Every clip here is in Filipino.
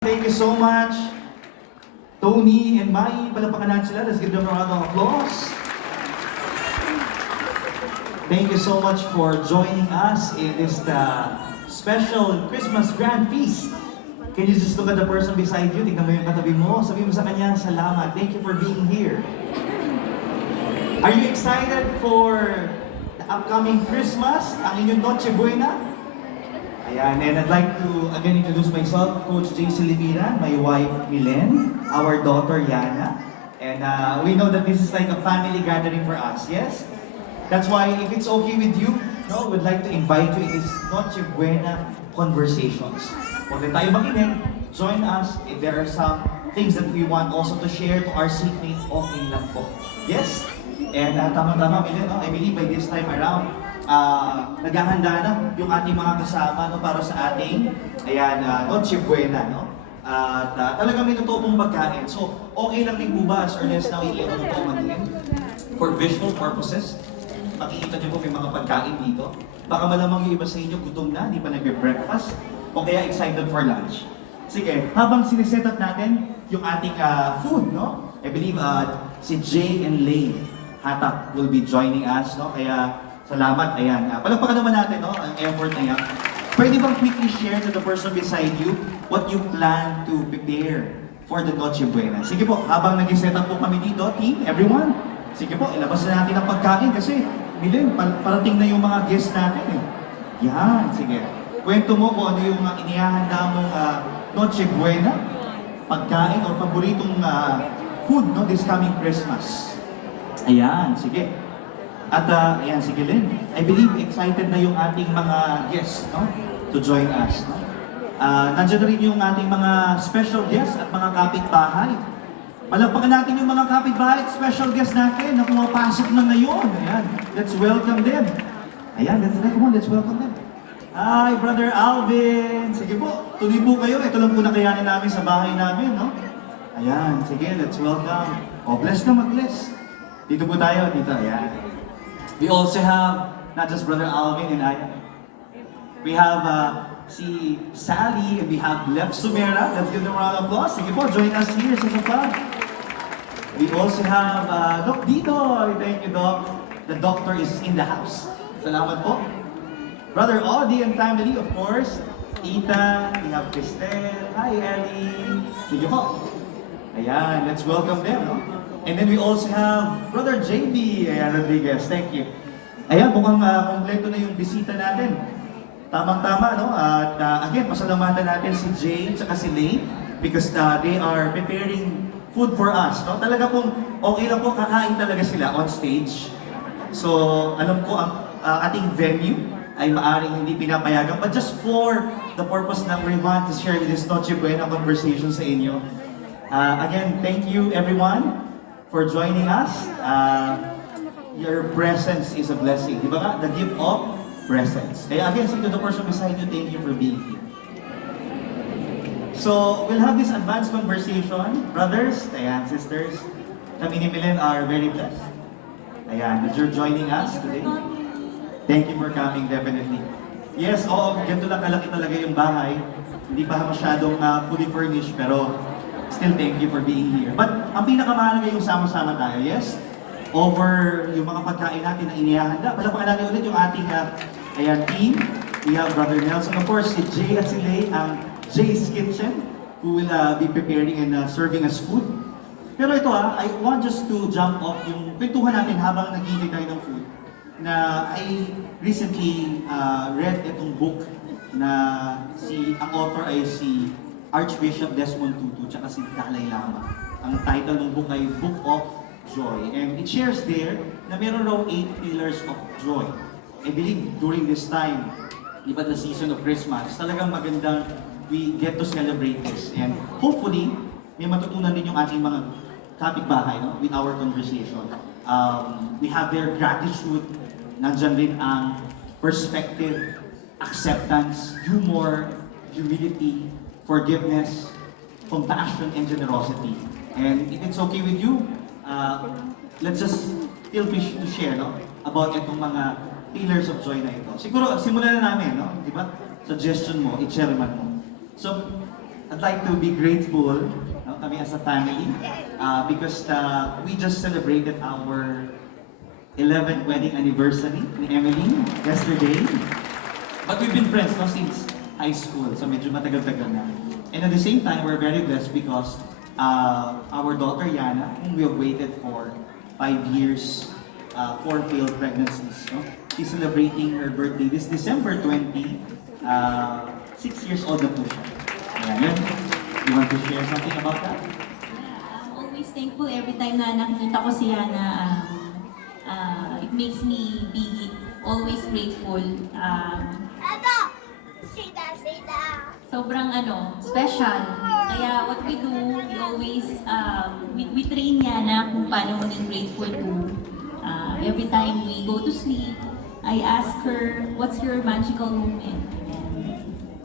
Thank you so much, Tony and Mai. Palapakan natin sila. Let's give them a round of applause. Thank you so much for joining us in this special Christmas Grand Feast. Can you just look at the person beside you? Tingnan mo yung katabi mo. Sabihin mo sa kanya, salamat. Thank you for being here. Are you excited for the upcoming Christmas? Ang inyong Noche Buena? Ayan, and I'd like to again introduce myself, Coach J. Silimina, my wife Milen, our daughter Yana, and we know that this is like a family gathering for us, yes? That's why if it's okay with you, no, we'd like to invite you in this Noche Buena conversations. Huwag na tayo makinig, join us if there are some things that we want also to share to our seatmates, okay lang po. Yes? And tama-tama Milen, no? I believe by this time around, naghahanda na yung ating mga kasama no, para sa ating Noche Buena. No? Talagang may totoo pong pagkain. So, okay lang din po ba as early as now i-ano po manhin? For visual purposes, makikita niyo po may mga pagkain dito. Baka malamang yung iba sa inyo gutom na, di pa nagbe-breakfast, o kaya excited for lunch. Sige, habang siniset up natin yung ating food, no? I believe si Jay and Lay Hatak will be joining us, no? Kaya salamat, ayan. Palagpakan naman natin, no? Ang effort na yan. Pwede bang quickly share to the person beside you what you plan to prepare for the Noche Buena? Sige po, habang nag-set up po kami dito, team, everyone, sige po, ilabas na natin ang pagkain kasi, Milen, parating na yung mga guests natin eh. Yan, sige. Kwento mo kung ano yung inihahanda mong Noche Buena, pagkain o paboritong food, no, this coming Christmas. Ayan, sige. At ayan, sige Lynn, I believe excited na yung ating mga guests, no? To join us, no? Nandiyan na rin yung ating mga special guests at mga kapitbahay. Palagpakan natin yung mga kapitbahay at special guests natin na pumapasok na ngayon. Ayan, let's welcome them. Ayan, come on, let's welcome them. Hi, Brother Alvin! Sige po, tuloy po kayo. Ito lang po nakayanin namin sa bahay namin, no? Ayan, sige, let's welcome. Oh, bless ka mag-bless. Dito po tayo, dito, ayan. We also have, not just Brother Alvin and I, we have si Sally and we have Lev Sumera. Let's give them a round of applause. Sige po, join us here sa sofa. We also have Doc Dito. Thank you, Doc. The doctor is in the house. Salamat po. Brother Audie and family, of course. Ethan, we have Cristel. Hi, Ellie. Sige po. Ayan, let's welcome them, no? And then we also have Brother JB Rodriguez. Thank you. Ayan, mukhang kompleto na yung bisita natin. Tamang-tama, no? At again, pasalamatan natin si Jay at si Lay because they are preparing food for us, no? Talaga pong okay lang po, kakain talaga sila on stage. So, alam ko ang ating venue ay maaring hindi pinapayagan, but just for the purpose na we want to share with this Noche Buena conversation sa inyo. Again, thank you everyone for joining us. Your presence is a blessing. Di ba nga? The gift of presence. Kaya again, say to the person beside you, thank you for being here. So, we'll have this advanced conversation. Brothers, ayan, sisters, kami ni Milen are very blessed. Ayan, that you're joining us today. Thank you for coming, definitely. Yes, oo, ganito lang kalaki talaga yung bahay. Hindi pa masyadong fully furnished, pero still thank you for being here. But ang pinakamahalaga yung sama-sama tayo, yes? Over yung mga pagkain natin na inihahanda. Palagpakan natin ulit yung ating team. We have Brother Nelson, of course, si Jay at si Lay, ang Jay's Kitchen, who will be preparing and serving us food. Pero ito I want just to jump off yung kwentuhan natin habang naghihintay tayo ng food. Na I recently read itong book na ang author ay si Archbishop Desmond Tutu tsaka si Dalai Lama. Ang title ng book ay Book of Joy. And it shares there na meron raw 8 pillars of joy. I believe during this time, di ba the season of Christmas, talagang magandang we get to celebrate this. And hopefully, may matutunan din yung ating mga kapitbahay, no? With our conversation. We have their gratitude, nandyan din ang perspective, acceptance, humor, humility, forgiveness, compassion, and generosity. And if it's okay with you, let's just feel free to share, no? About itong mga pillars of joy na ito. Siguro, simulan na namin, no? Di ba? Suggestion mo, i-share man mo. So, I'd like to be grateful, kami as a family, because we just celebrated our 11th wedding anniversary ni Emily yesterday. But we've been friends no, since high school, so medyo matagal-tagal na. And at the same time, we're very blessed because our daughter Yana, whom we have waited for 5 years, 4 failed pregnancies. No? She's celebrating her birthday this December 20. 6 years old na po siya. Ayan. You want to share something about that? I'm always thankful every time na nakikita ko si Yana. It makes me be always grateful. Sobrang special. Kaya what we do, we always, we train Yana kung paano maging grateful to. Every time we go to sleep, I ask her, what's your magical moment?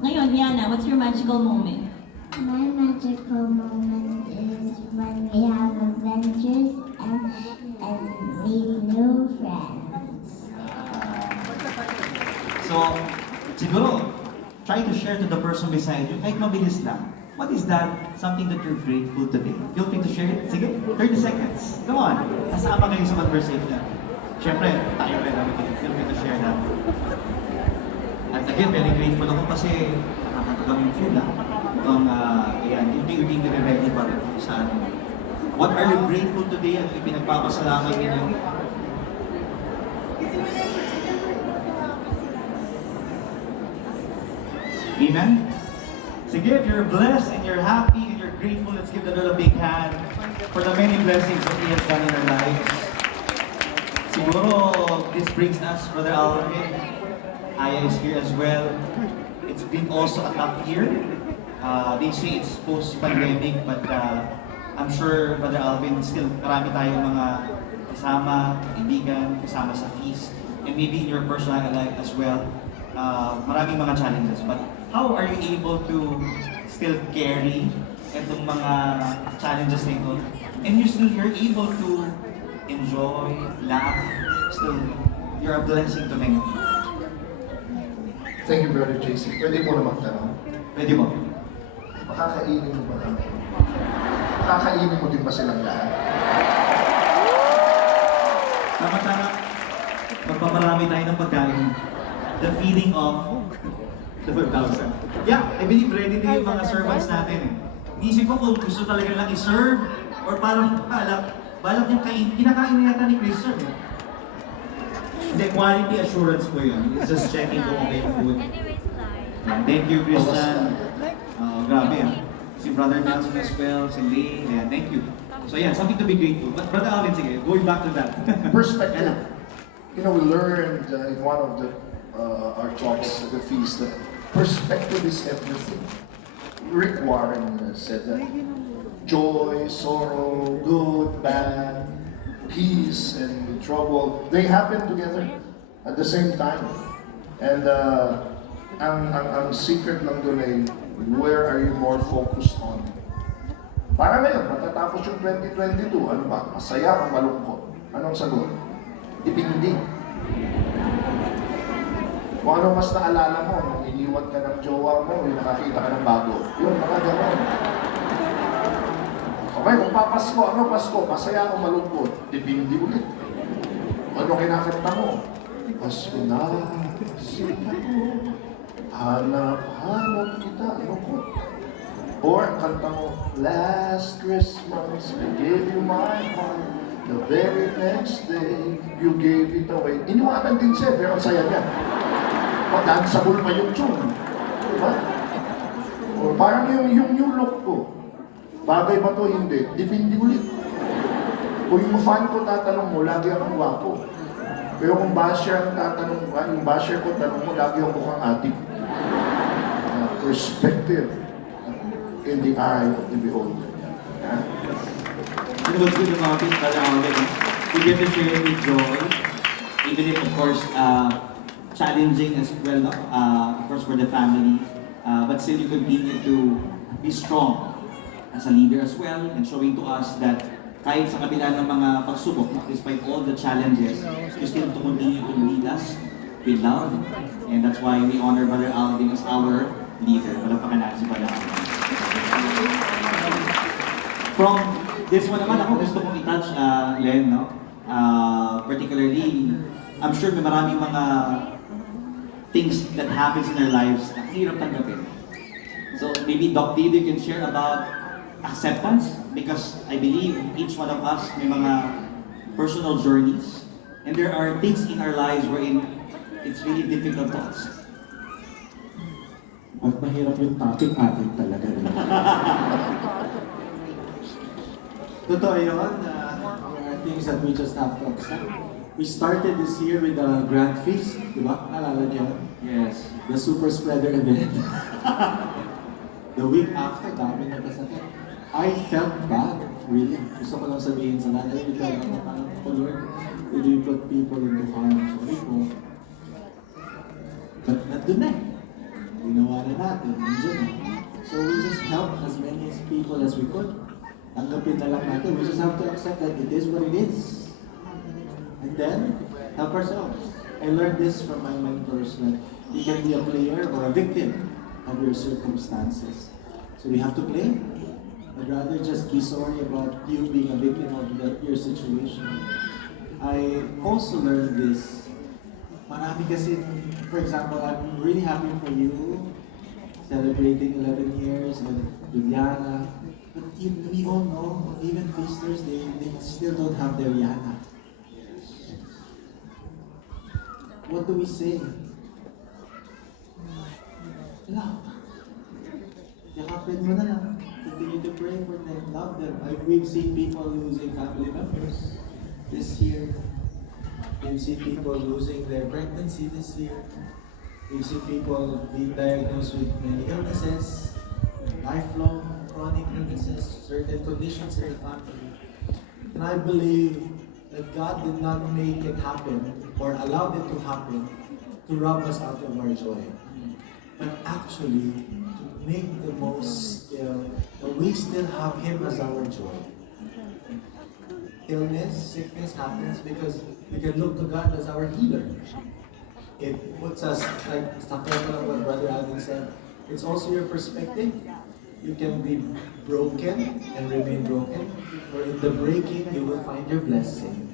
Ngayon, Yana, what's your magical moment? My magical moment is when we have adventures and meet new friends. So, siguro, try to share to the person beside you, kahit mabilis lang. What is that something that you're grateful today? Feel free to share it. Sige, 30 seconds. Come on. Kasama kayo sa conversation. Siyempre, tayo rin. Feel free to share that. At again, very grateful ako kasi nakakatagang yung food Itong, ayan, hindi nire-ready pa sa ano. What are you grateful today at ipinagpapasalamat ninyo? Amen? Sige, if you're blessed and you're happy and you're grateful, let's give the Lord a big hand for the many blessings that He has done in our lives. Siguro, this brings us, Brother Alvin. Aya is here as well. It's been also a tough year. They say it's post-pandemic, but I'm sure, Brother Alvin, still marami tayong mga kasama, kaibigan, kasama sa feast, and maybe in your personal life as well. Maraming mga challenges, but how are you able to still carry itong mga challenges na ito? And you're able to enjoy, laugh, still, you're a blessing to many. Thank you, Brother JC. Pwede mo na magtanong? Pwede mo? Makakainin mo ba kami? Makakainin mo din ba silang lahat? Tama-tama, magpaparami tayo ng pagkain. The feeling of the 5,000. Yeah, I believe ready din yung mga servants natin eh. Iisip ko kung gusto talaga lang i-serve or parang balak niyang kinakain na yata ni Christian eh. Hindi, quality assurance po yun. It's just checking kung okay yung food. Thank you, Christian. Grabe ah. Si Brother Nelson as well, si Lay. Yeah, thank you. So yeah, something to be grateful. But Brother Alvin, sige, going back to that. Perspective. You know, we learned in one of our talks at the feast that perspective is everything. Rick Warren said that joy, sorrow, good, bad, peace, and trouble, they happen together at the same time. And ang secret lang doon ay, where are you more focused on? Para ngayon, matatapos yung 2022, ano ba? Masaya o malungkot? Anong sagot? Dipindi. Kung ano mas naalala mo, nung iniwan ka ng jowa mo, yung nakakita ka ng bago. Yun, mga gano'n. Okay, kung papasko, ano Pasko? Masaya o malungkot? Dipindi ulit. Ano kinakanta mo? Pasko na, sila ko. Hanap kita, lungkot. Or ang kanta mo, last Christmas, I gave you my heart. The very next day, you gave it away. Iniwanan din siya, pero ang saya niya. Pag-dansable pa yung tune. Diba? O parang yung new look ko. Bagay ba to? Hindi. Dipindi ulit. Kung yung fan ko tatanong mo, lagi akong gwapo. Pero kung basher ang tatanong mo, yung basher ko tanong mo, lagi ako mukhang adik. Perspective in the eye of the beholder. Yeah? You know what's good about it, Brother Alvin? We get to share it with joy. Even if, of course, challenging as well, of course, for the family. But still, you continue to be strong as a leader as well, and showing to us that kahit sa kabila ng mga pagsubok, despite all the challenges, you still to continue to lead us with love. And that's why we honor Brother Alvin as our leader. Malapakan natin si Buena. From this one naman, ako gusto kong i-touch, Len, no? Particularly, I'm sure may maraming mga things that happens in our lives na hirap tanggapin. So maybe Doc Didi can share about acceptance, because I believe each one of us may mga personal journeys, and there are things in our lives wherein it's really difficult to accept. Pag mahirap yung topic, atin talaga. Totoo yun. There are things that we just have to accept. We started this year with a grand feast, di ba? Naalala niyo? Yes. The super spreader event. The week after, dami na kasakit. I felt bad, really. Gusto ko lang sabihin sa lahat, I felt like, parang, oh Lord, did you put people into harm's way ko? But nandun na eh. Ginawa na natin, nandiyan na. So we just helped as many people as we could. Tanggapin na lang natin. We just have to accept that it is what it is. And then, help ourselves. I learned this from my mentors that you can be a player or a victim of your circumstances. So we have to play. I'd rather just be sorry about you being a victim of your situation. I also learned this. Marami kasi, for example, I'm really happy for you celebrating 11 years and Juliana. But we all know, even feasters, they still don't have their Yana. What do we say? Wala. Yakapin mo na lang. Continue to pray for them, love them. We've seen people losing family members this year. We've seen people losing their pregnancy this year. We've seen people being diagnosed with many illnesses, lifelong chronic illnesses, certain conditions in the family. And I believe that God did not make it happen or allowed it to happen to rob us out of our joy, but actually to make the most still, that we still have Him as our joy. Illness, sickness happens because we can look to God as our healer. It puts us, like what Brother Alvin said, it's also your perspective. You can be broken and remain broken, or in the breaking, you will find your blessing.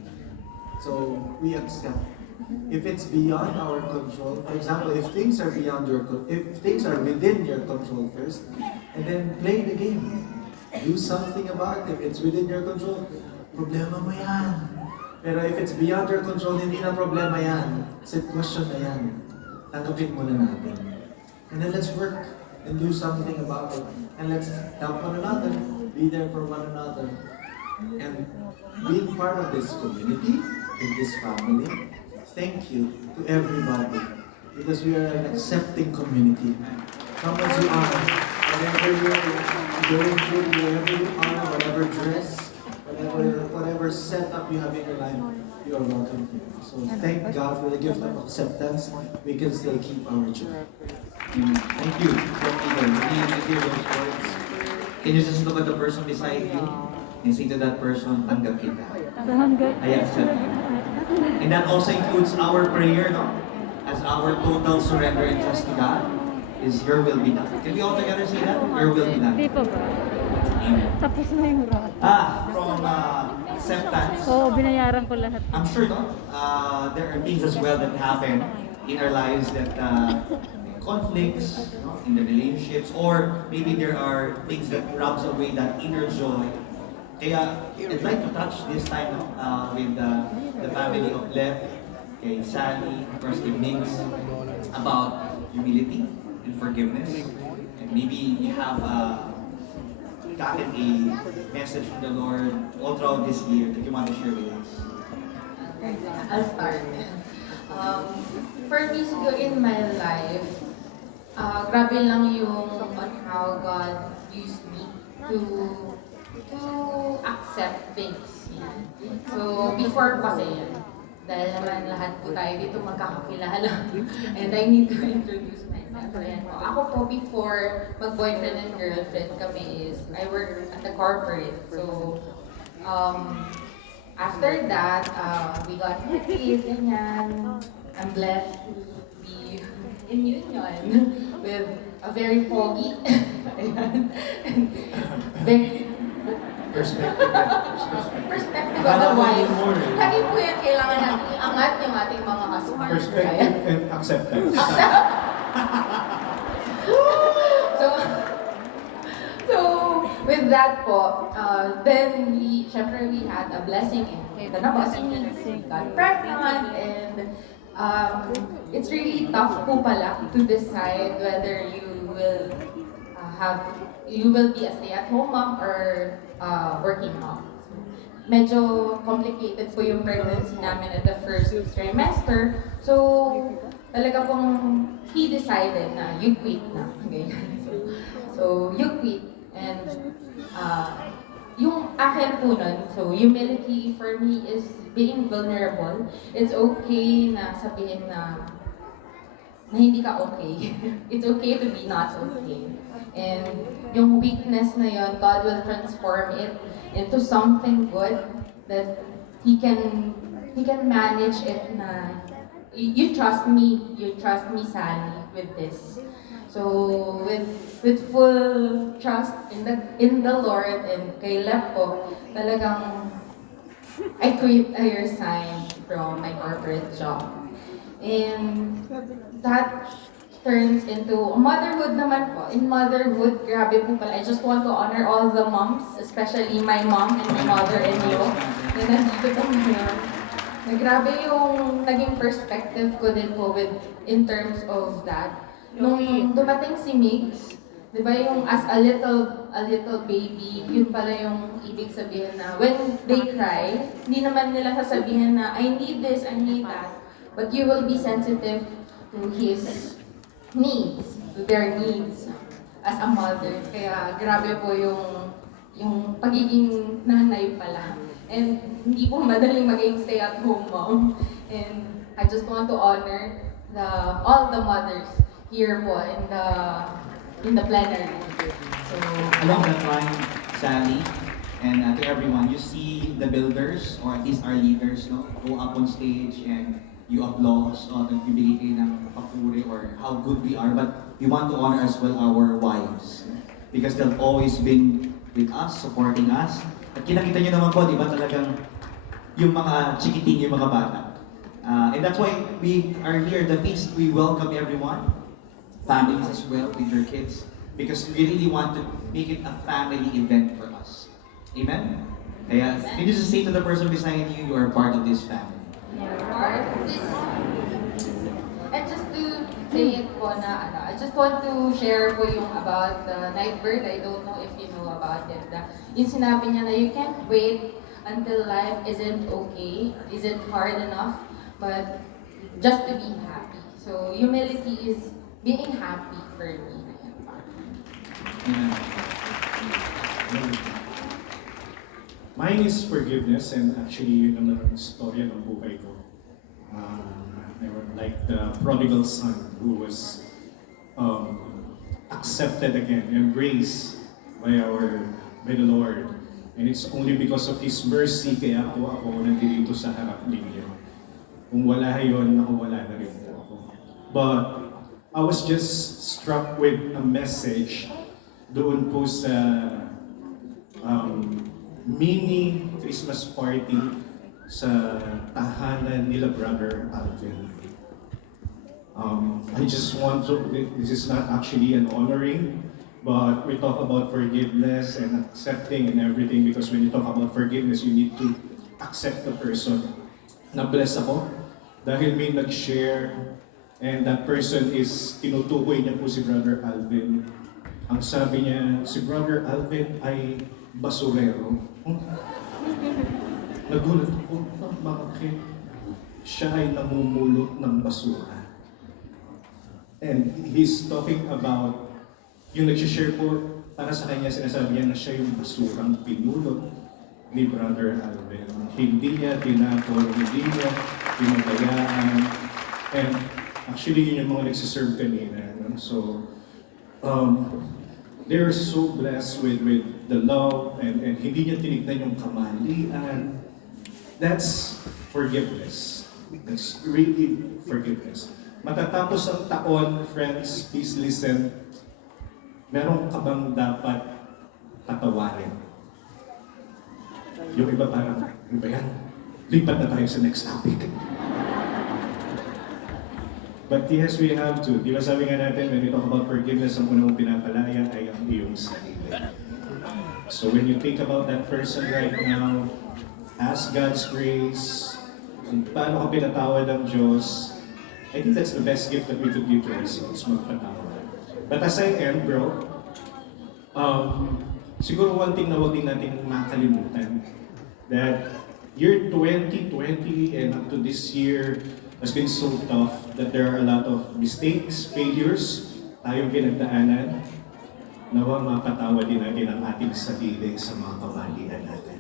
So we accept. If it's beyond our control, for example, if things are beyond if things are within your control first, and then play the game. Do something about it. If it's within your control, problema mo yan. Pero if it's beyond your control, hindi na problema yan. Sitwasyon na yan. Tanggapin muna natin. And then let's work and do something about it. And let's help one another. Be there for one another. And being part of this community, in this family, thank you to everybody. Because we are an accepting community. Come as you are. Whatever you're going through, wherever you are, whatever dress, whatever setup you have in your life, you are welcome here. So thank God for the gift of acceptance. We can still keep our joy. Thank you. Thank you. Really hear those words. Can you just look at the person beside you and say to that person, tanggap kita. I accept you. And that also includes our prayer, no? As our total surrender and trust to God is your will be done. Can we all together say that? Your will be done. Di pa ba? Amen. Tapos na yung rat. From acceptance. Oo, binayaran ko lahat. I'm sure, no? There are things as well that happen in our lives that conflicts, no, in the relationships, or maybe there are things that robs away that inner joy. Kaya I'd like to touch this time with the family of Lev, kay Sally, First Evenings, about humility and forgiveness. And maybe you have gotten a message from the Lord all throughout this year that you want to share with us. I'll start. For me, siguro in my life, grabe lang yung on how God used me to accept things. So, before kasi yan, dahil naman lahat po tayo dito magkakakilala, and I need to introduce myself. Ayan po. Ako po, before mag-boyfriend and girlfriend kami is, I work at the corporate. So, after that, we got married, ganyan. I'm blessed to be in union with a very pogi. Ayan. Very Perspective. perspective of a wife. Lagi po yan kailangan natin iangat yung ating mga husbands. Perspective and acceptance. So, so with that po, then syempre we had a blessing in the we got pregnant, and it's really tough po pala to decide whether you will be a stay-at-home mom or working mom. Medyo complicated po yung pregnancy namin at the first trimester. So, talaga pong he decided na you quit na. Okay? So you quit. And yung akin po nun, so humility for me is being vulnerable. It's okay na sabihin na hindi ka okay. It's okay to be not okay. And yung weakness na yon, God will transform it into something good that He can manage it na you trust me, Sally, with this. So with full trust in the Lord and kay Lep po, talagang I resigned from my corporate job. And that turns into motherhood naman po. In motherhood, grabe po pala. I just want to honor all the moms, especially my mom and my mother-in-law na nandito po ngayon. Na grabe yung naging perspective ko din po in terms of that. Nung dumating si Migs, di ba yung as a little baby, yun pala yung ibig sabihin na when they cry, hindi naman nila sasabihin na I need this, I need that. But you will be sensitive to his needs, to their needs as a mother. Kaya grabe po yung pagiging nanay pala. And hindi po madaling maging stay-at-home mom. And I just want to honor all the mothers here po in the plenary. So Along that line, Sally, and to everyone, you see the builders, or at least our leaders, no, go up on stage and you applause, nagbibigay kayo ng papuri or how good we are, but we want to honor as well our wives. Because they've always been with us, supporting us. At kinakita nyo naman po, di ba, talagang yung mga chikiting, yung mga bata. And that's why we are here, the feast, we welcome everyone, families as well, with your kids, because we really want to make it a family event for us. Amen? Kaya, can you just say to the person beside you, you are part of this family? And just to say it po na, I just want to share po yung about the night bird. I don't know if you know about it. Yung sinabi niya na you can't wait until life isn't okay, isn't hard enough, but just to be happy. So humility is being happy for me. Mine is forgiveness, and actually yun naman ang storya ng buhay ko. They were like the prodigal son who was accepted again, embraced by the Lord. And it's only because of His mercy kaya ako nandito sa harap ninyo. Kung wala yun, wala na rin po ako. But I was just struck with a message doon po sa mini Christmas party sa tahanan nila Brother Alvin. I just want to, this is not actually an honoring, but we talk about forgiveness and accepting and everything, because when you talk about forgiveness, you need to accept the person. Na-bless ako dahil may nag-share, and that person is, tinutukoy niya po si Brother Alvin. Ang sabi niya, si Brother Alvin ay basurero. Nagulat ako, bakit? Siya ay namumulot ng basura. And he's talking about, yung nag-share po, para sa kanya sinasabi niya na siya yung basurang pinulot ni Brother Alvin. Hindi niya tinapon, hindi niya pinabayaan. And actually yun yung mga nagsiserve kanina. No? So, they're so blessed with the love, and hindi niya tinignan yung kamalian. That's forgiveness. That's really forgiveness. Matatapos ang taon, friends, please listen. meron ka bang dapat patawarin? Yung iba parang, ano ba yan? Lipat na tayo sa next topic. But yes, we have to. Di ba sabi nga natin, when we talk about forgiveness, ang unang pinapalaya ay ang iyong sarili. So when you think about that person right now, ask God's grace, kung paano ka pinatawad ng Diyos, I think that's the best gift that we could give to ourselves, magpatawad. But as I end, bro, siguro one thing na huwag din natin makalimutan, that year 2020 and up to this year has been so tough that there are a lot of mistakes, failures, tayong pinagdaanan. Nawa mapatawad din natin ang ating sarili sa mga kamalian natin.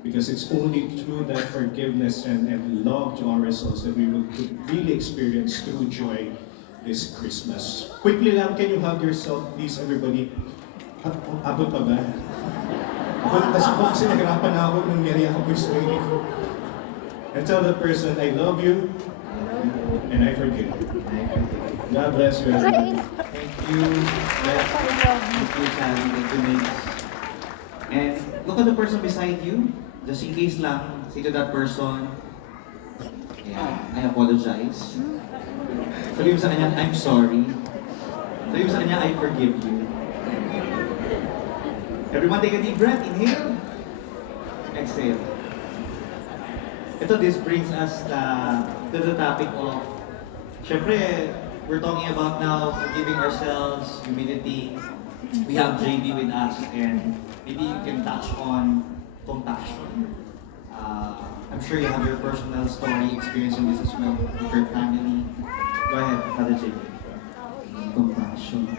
Because it's only through that forgiveness and love to ourselves that we will really experience true joy this Christmas. Quickly lang, can you hug yourself, please, everybody? Abot pa ba? Tapos kasi naghirapan na ako nung niyari ako yung sarili ko. And tell that person, I love you, and I forgive you. God bless you, everyone. Thank you. Thank you, Sally. Thank you, Migs. And look at the person beside you. Just in case lang, say to that person, yeah, I apologize. Sabi mo sa kanya, I'm sorry. Sabi mo sa kanya, I forgive you. Everyone take a deep breath. Inhale. Exhale. This brings us to the topic of, syempre, we're talking about now forgiving ourselves, humility. We have JB with us, and maybe you can touch on compassion. I'm sure you have your personal story experiencing this as well with your family. Go ahead, Father JB. Compassion.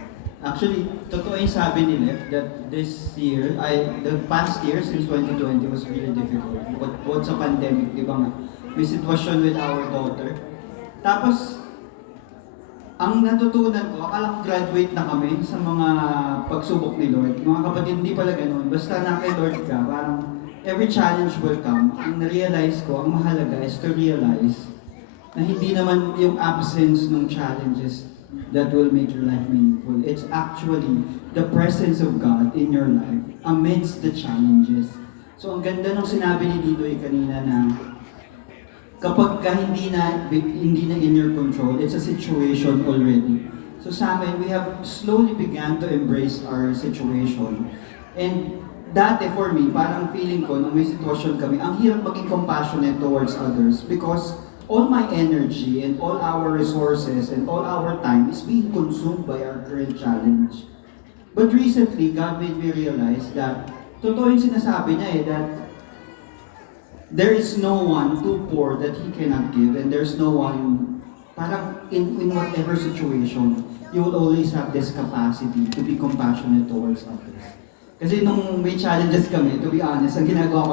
Actually, totoo yung sabi nila that this year, the past year since 2020 was really difficult. Bukod sa pandemic, di ba nga? May sitwasyon with our daughter. Tapos, ang natutunan ko, akala ko graduate na kami sa mga pagsubok ni Lord. Mga kapatid, hindi pala ganun. Basta na kay Lord ka, parang every challenge will come. Ang na-realize ko, ang mahalaga is to realize na hindi naman yung absence ng challenges that will make your life meaningful. It's actually the presence of God in your life amidst the challenges. So ang ganda ng sinabi ni Didoy kanina na kapag ka hindi na in your control, it's a situation already. So sa amin, we have slowly began to embrace our situation. And dati for me, parang feeling ko nung may sitwasyon kami, ang hirap maging compassionate towards others because all my energy and all our resources and all our time is being consumed by our current challenge. But recently, God made me realize that totoo yung sinasabi niya that there is no one too poor that He cannot give, and there's no one, parang in whatever situation, you will always have this capacity to be compassionate towards others. Kasi nung may challenges kami, to be honest, ang ginagawa ko